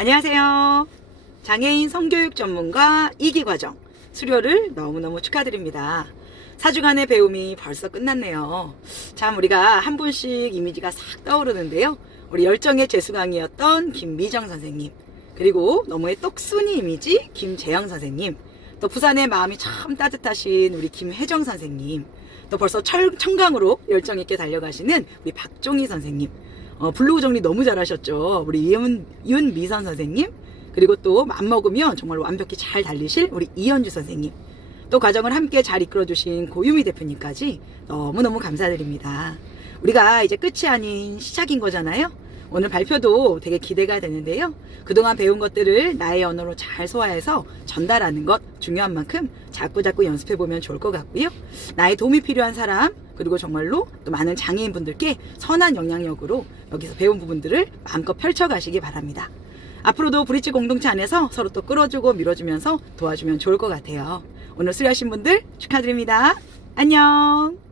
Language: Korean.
안녕하세요. 장애인 성교육 전문가 2기 과정 수료를 너무너무 축하드립니다. 4주간의 배움이 벌써 끝났네요. 참 우리가 한 분씩 이미지가 싹 떠오르는데요. 우리 열정의 재수강이었던 김미정 선생님 그리고 너무의 똑순이 이미지 김재영 선생님 또 부산의 마음이 참 따뜻하신 우리 김혜정 선생님 또 벌써 철, 청강으로 열정 있게 달려가시는 우리 박종희 선생님 어, 블로그 정리 너무 잘하셨죠. 우리 이은, 윤미선 선생님. 그리고 또 맘먹으면 정말 완벽히 잘 달리실 우리 이현주 선생님. 또 과정을 함께 잘 이끌어주신 고유미 대표님까지 너무너무 감사드립니다. 우리가 이제 끝이 아닌 시작인 거잖아요. 오늘 발표도 되게 기대가 되는데요. 그동안 배운 것들을 나의 언어로 잘 소화해서 전달하는 것 중요한 만큼 자꾸자꾸 연습해보면 좋을 것 같고요. 나의 도움이 필요한 사람, 그리고 정말로 또 많은 장애인분들께 선한 영향력으로 여기서 배운 부분들을 마음껏 펼쳐가시기 바랍니다. 앞으로도 브릿지 공동체 안에서 서로 또 끌어주고 밀어주면서 도와주면 좋을 것 같아요. 오늘 수료하신 분들 축하드립니다. 안녕!